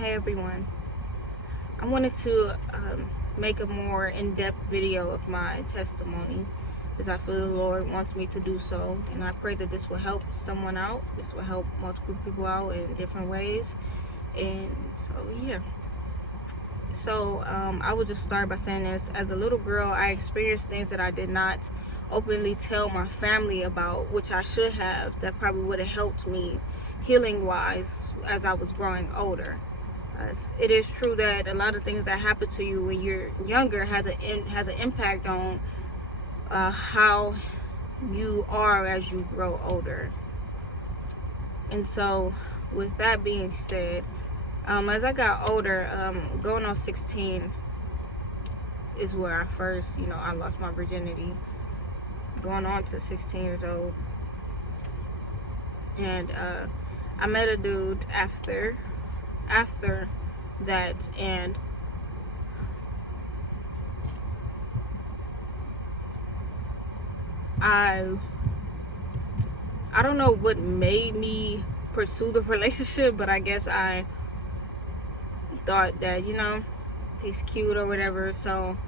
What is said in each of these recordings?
Hey everyone, I wanted to make a more in-depth video of my testimony as I feel the Lord wants me to do so, and I pray that this will help someone out. This will help multiple people out in different ways. And so yeah, I will just start by saying this. As a little girl, I experienced things that I did not openly tell my family about, which I should have. That probably would have helped me healing wise as I was growing older. It is true that a lot of things that happen to you when you're younger has an impact on how you are as you grow older. And so, with that being said, as I got older, going on 16 is where I first, I lost my virginity. Going on to 16 years old, and I met a dude after that, and I don't know what made me pursue the relationship, but I guess I thought that he's cute or whatever. So,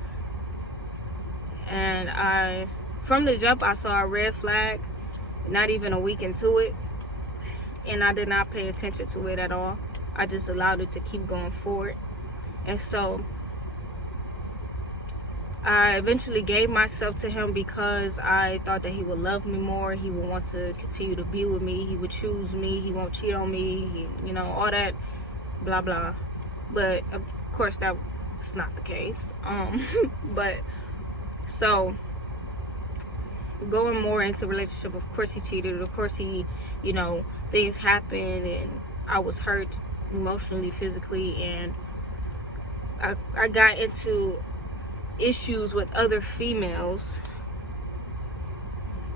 and from the jump I saw a red flag, not even a week into it, and I did not pay attention to it at all. I just allowed it to keep going forward. And so I eventually gave myself to him because I thought that he would love me more. He would want to continue to be with me. He would choose me. He won't cheat on me. All that blah blah. But of course that's not the case. But so going more into relationship, of course he cheated. Of course he, things happened, and I was hurt emotionally, physically, and I got into issues with other females,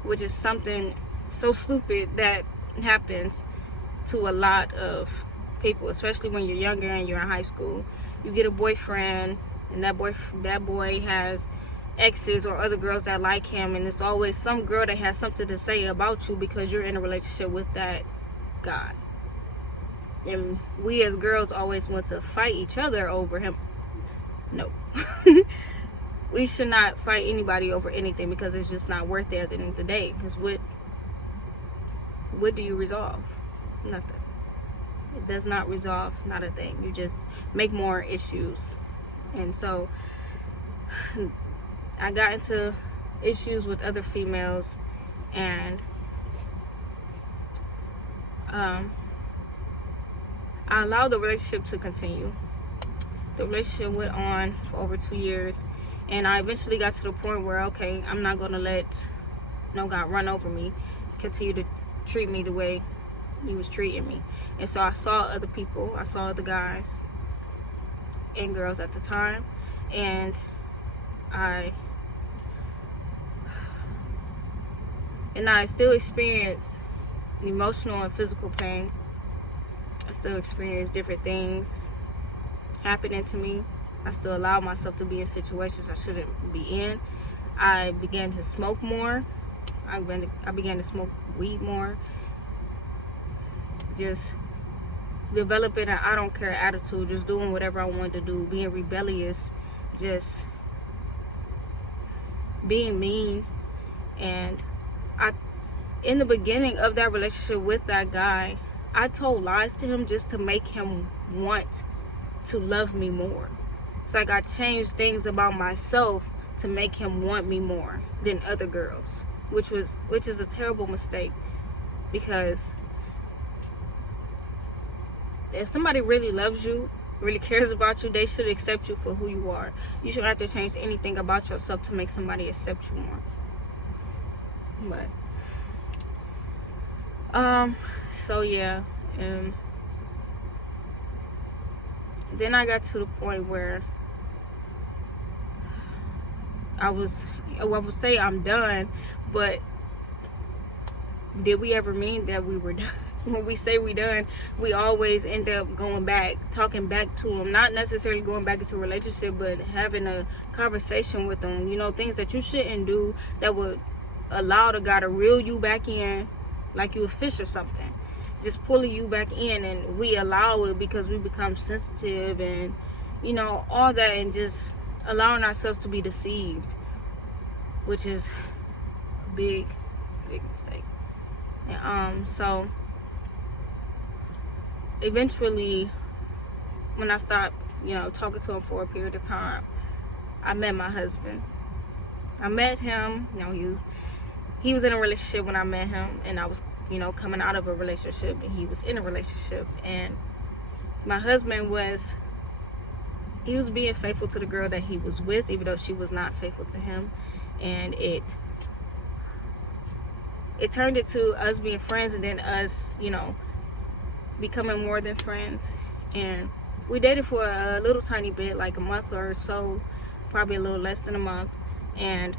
which is something so stupid that happens to a lot of people, especially when you're younger and you're in high school. You get a boyfriend, and that boy has exes or other girls that like him, and it's always some girl that has something to say about you because you're in a relationship with that guy. And we as girls always want to fight each other over him. No. We should not fight anybody over anything, because it's just not worth it at the end of the day. Because what do you resolve? Nothing. It does not resolve, not a thing. You just make more issues. And so I got into issues with other females, and I allowed the relationship to continue. The relationship went on for over 2 years, and I eventually got to the point where, okay, I'm not going to let no guy run over me, continue to treat me the way he was treating me. And so I saw other people, I saw other guys and girls at the time, and I still experience emotional and physical pain. I still experience different things happening to me. I still allow myself to be in situations I shouldn't be in. I began to smoke more. I began to smoke weed more. Just developing an I don't care attitude, just doing whatever I wanted to do, being rebellious, just being mean. And in the beginning of that relationship with that guy, I told lies to him just to make him want to love me more. It's like I changed things about myself to make him want me more than other girls, which is a terrible mistake, because if somebody really loves you, really cares about you, they should accept you for who you are. You shouldn't have to change anything about yourself to make somebody accept you more. But so yeah, and then I got to the point where I would say I'm done, but did we ever mean that we were done? When we say we done, we always end up going back, talking back to them, not necessarily going back into a relationship, but having a conversation with them, things that you shouldn't do that would allow the guy to reel you back in like you a fish or something. just pulling you back in, and we allow it because we become sensitive and all that, and just allowing ourselves to be deceived, which is a big mistake. And so eventually, when I stopped talking to him for a period of time, I met my husband. I met him, he was in a relationship when I met him, and I was coming out of a relationship, and he was in a relationship. And my husband was being faithful to the girl that he was with, even though she was not faithful to him. And it turned into us being friends, and then us becoming more than friends. And we dated for a little tiny bit, like a month or so, probably a little less than a month. And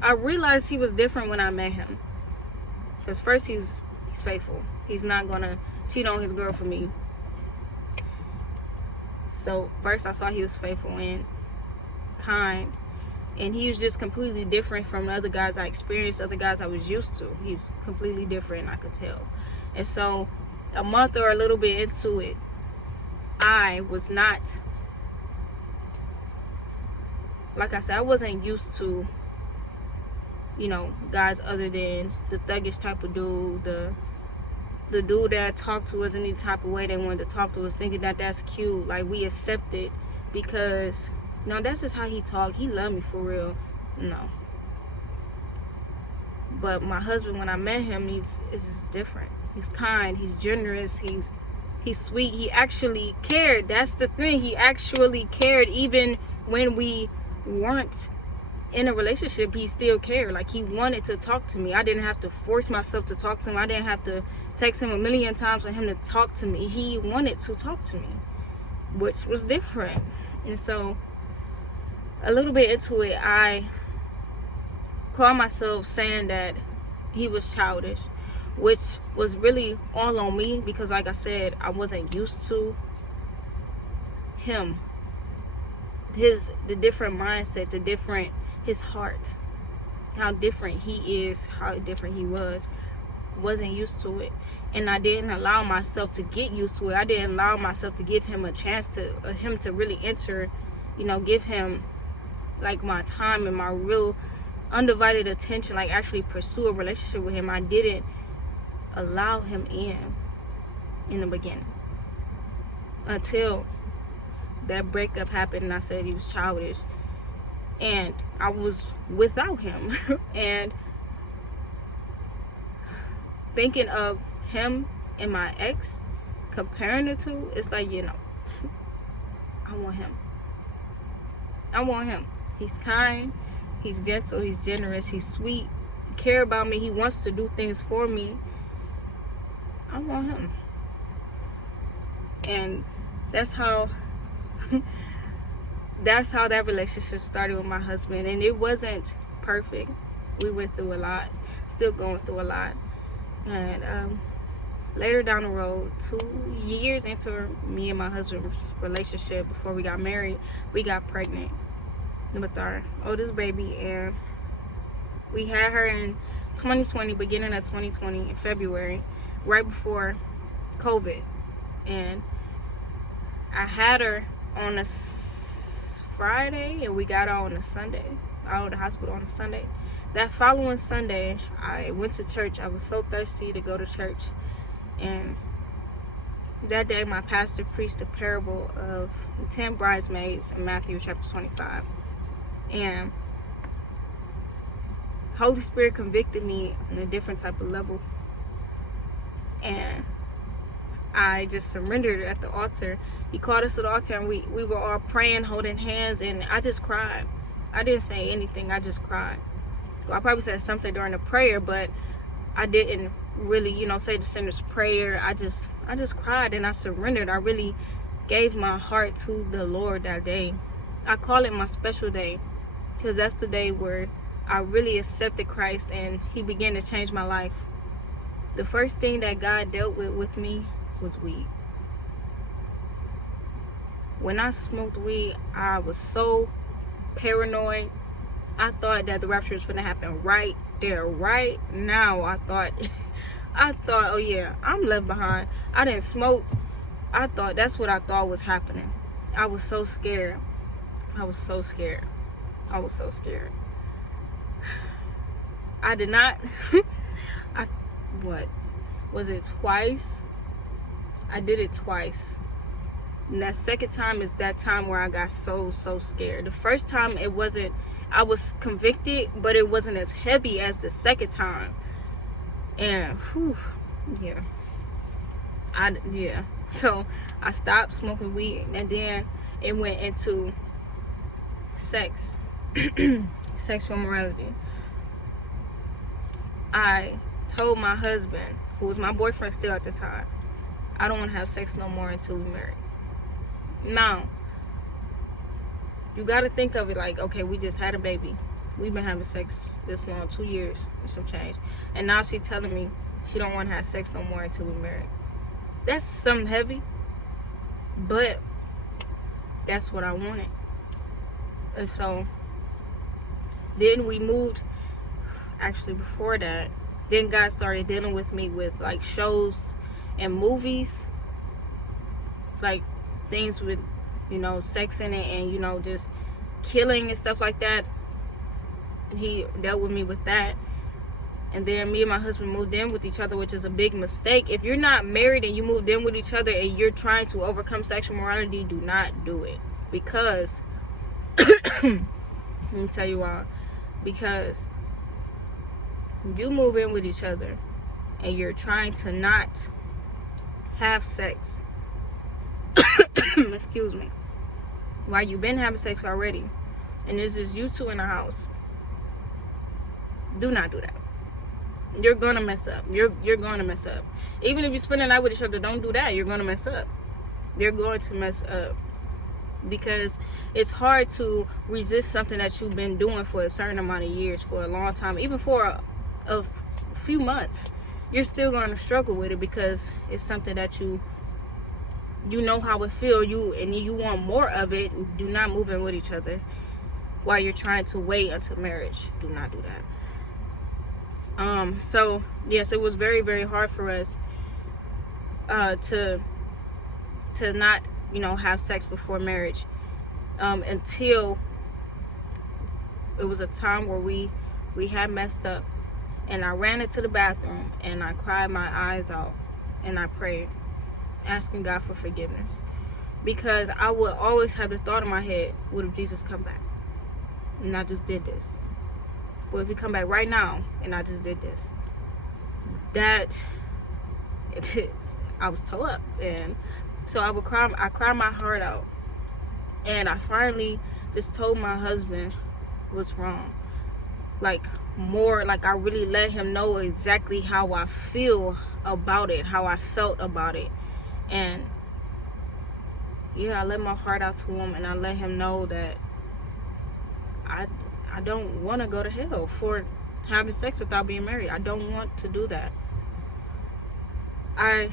I realized he was different when I met him. Because first, he's faithful. He's not gonna cheat on his girl for me. So first I saw he was faithful and kind. And he was just completely different from the other guys I experienced, other guys I was used to. He's completely different, I could tell. And so a month or a little bit into it, I was not, like I said, I wasn't used to, guys other than the thuggish type of dude, the dude that talked to us any type of way they wanted to talk to us, thinking that that's cute. Like, we accept it because, that's just how he talked. He loved me for real. No. But my husband, when I met him, it's just different. He's kind. He's generous. He's sweet. He actually cared. That's the thing. He actually cared. Even when we weren't in a relationship, he still cared. Like, he wanted to talk to me. I didn't have to force myself to talk to him. I didn't have to text him a million times for him to talk to me. He wanted to talk to me, which was different. And so a little bit into it, I caught myself saying that he was childish, which was really all on me because, like I said, I wasn't used to him, the different mindset, his heart, how different he is, how different he wasn't used to it. And I didn't allow myself to get used to it. I didn't allow myself to give him a chance to him to really enter, give him like my time and my real undivided attention, like actually pursue a relationship with him. I didn't allow him in the beginning until that breakup happened, and I said he was childish, and I was without him. And thinking of him and my ex, comparing the two, it's like, I want him. He's kind, he's gentle, he's generous, he's sweet, he cares about me, he wants to do things for me. I want him. And that's how that relationship started with my husband. And it wasn't perfect. We went through a lot, still going through a lot. And later down the road, 2 years into me and my husband's relationship, before we got married, we got pregnant with our oldest baby. And we had her in 2020, beginning of 2020, in February, right before COVID. And I had her on a Friday, and we got her on a Sunday, out of the hospital on a Sunday. That following Sunday, I went to church. I was so thirsty to go to church. And that day, my pastor preached a parable of 10 bridesmaids in Matthew chapter 25. And Holy Spirit convicted me on a different type of level. And I just surrendered at the altar. He called us to the altar, and we were all praying, holding hands, and I just cried. I didn't say anything. I just cried. I probably said something during the prayer, but I didn't really, say the sinner's prayer. I just cried, and I surrendered. I really gave my heart to the Lord that day. I call it my special day because that's the day where I really accepted Christ, and he began to change my life. The first thing that God dealt with me was weed. When I smoked weed, I was so paranoid. I thought that the rapture was going to happen right there right now, I thought, oh yeah, I'm left behind. I didn't smoke. I thought that's what I thought was happening. I was so scared. I was so scared. I did not. What was it, twice? I did it twice. And that second time is that time where I got so scared. The first time it wasn't, I was convicted, but it wasn't as heavy as the second time. And yeah. So I stopped smoking weed, and then it went into sex. Sexual morality. I told my husband, who was my boyfriend still at the time, I don't want to have sex no more until we marry. Now, you got to think of it like, okay, we just had a baby. We've been having sex this long, 2 years and some change. And now she's telling me she don't want to have sex no more until we marry. That's something heavy, but that's what I wanted. And so then we moved. Actually, before that, then God started dealing with me with like shows and movies, like things with, sex in it, and just killing and stuff like that. He dealt with me with that. And then me and my husband moved in with each other, which is a big mistake. If you're not married and you moved in with each other and you're trying to overcome sexual morality, do not do it. Because let me tell you why. Because you move in with each other and you're trying to not have sex excuse me, while you've been having sex already, and this is you two in the house, do not do that. You're gonna mess up. You're gonna mess up. Even if you spend the night with each other, don't do that. You're gonna mess up. You're going to mess up. Because it's hard to resist something that you've been doing for a certain amount of years, for a long time, even for a few months. You're still going to struggle with it because it's something that you know how it feels, and you want more of it. Do not move in with each other while you're trying to wait until marriage. Do not do that. So yes, it was very, very hard for us to not have sex before marriage, until it was a time where we had messed up, and I ran into the bathroom and I cried my eyes out and I prayed, asking God for forgiveness, because I would always have the thought in my head, what if Jesus come back and I just did this? What if he come back right now and I just did this? I was toe up. And so I cried my heart out, and I finally just told my husband what's wrong. Like, more like I really let him know exactly how I feel about it, how I felt about it. And yeah, I let my heart out to him, and I let him know that I don't want to go to hell for having sex without being married. I don't want to do that. I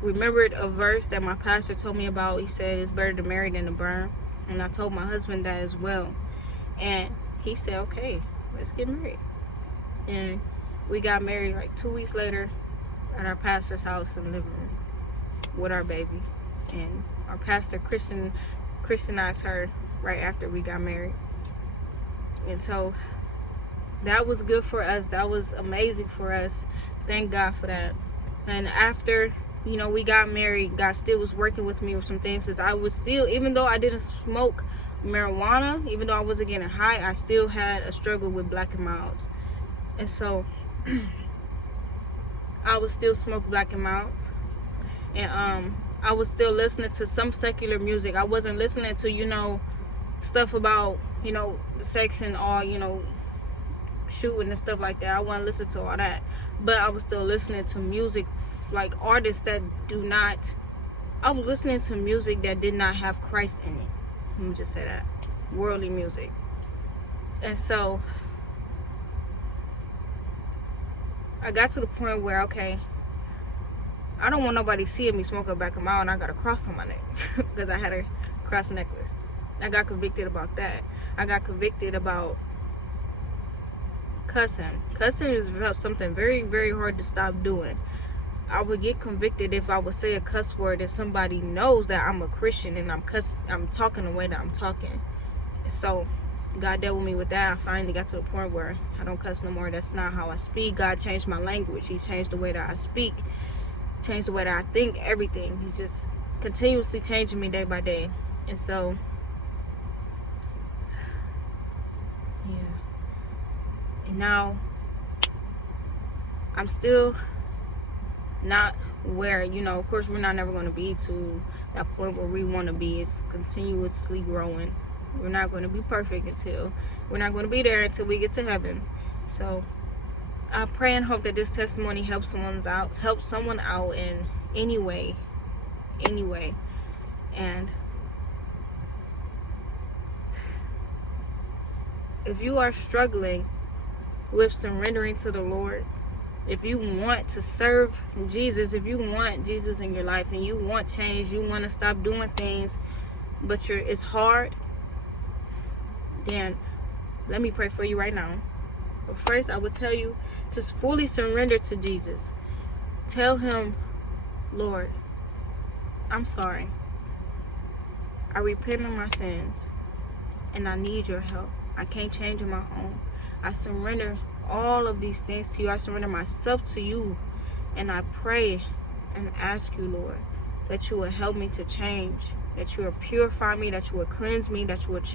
remembered a verse that my pastor told me about. He said it's better to marry than to burn. And I told my husband that as well. And he said, okay, let's get married. And we got married like 2 weeks later at our pastor's house in the living room with our baby. And our pastor Christianized her right after we got married. And so that was good for us. That was amazing for us. Thank God for that. And after we got married, God still was working with me with some things, since I was still, even though I didn't smoke marijuana, even though I wasn't getting high, I still had a struggle with black and milds. And so I was still smoking black and milds, and I was still listening to some secular music. I wasn't listening to stuff about sex and all, shooting and stuff like that. I wasn't listening to all that, but I was still listening to music, like artists that I was listening to music that did not have Christ in it. Let me just say that. Worldly music. And so I got to the point where, okay, I don't want nobody seeing me smoking back of my, and I got a cross on my neck because I had a cross necklace. I got convicted about that. I got convicted about cussing. Cussing is something very, very hard to stop doing. I would get convicted if I would say a cuss word and somebody knows that I'm a Christian and I'm talking the way that I'm talking. So God dealt with me with that. I finally got to the point where I don't cuss no more. That's not how I speak. God changed my language. He's changed the way that I speak, changed the way that I think, everything. He's just continuously changing me day by day. And so, yeah. And now I'm still not where, of course we're not never going to be to that point where we want to be. It's continuously growing. We're not going to be perfect we're not going to be there until we get to heaven. So I pray and hope that this testimony helps someone out in any way. And if you are struggling with surrendering to the Lord, if you want to serve Jesus, if you want Jesus in your life and you want change, you want to stop doing things, but it's hard, then let me pray for you right now. But first, I would tell you to fully surrender to Jesus. Tell him, Lord, I'm sorry. I repent of my sins and I need your help. I can't change on my own. I surrender all of these things to you. I surrender myself to you. And I pray and ask you, Lord, that you will help me to change, that you will purify me, that you will cleanse me, that you will change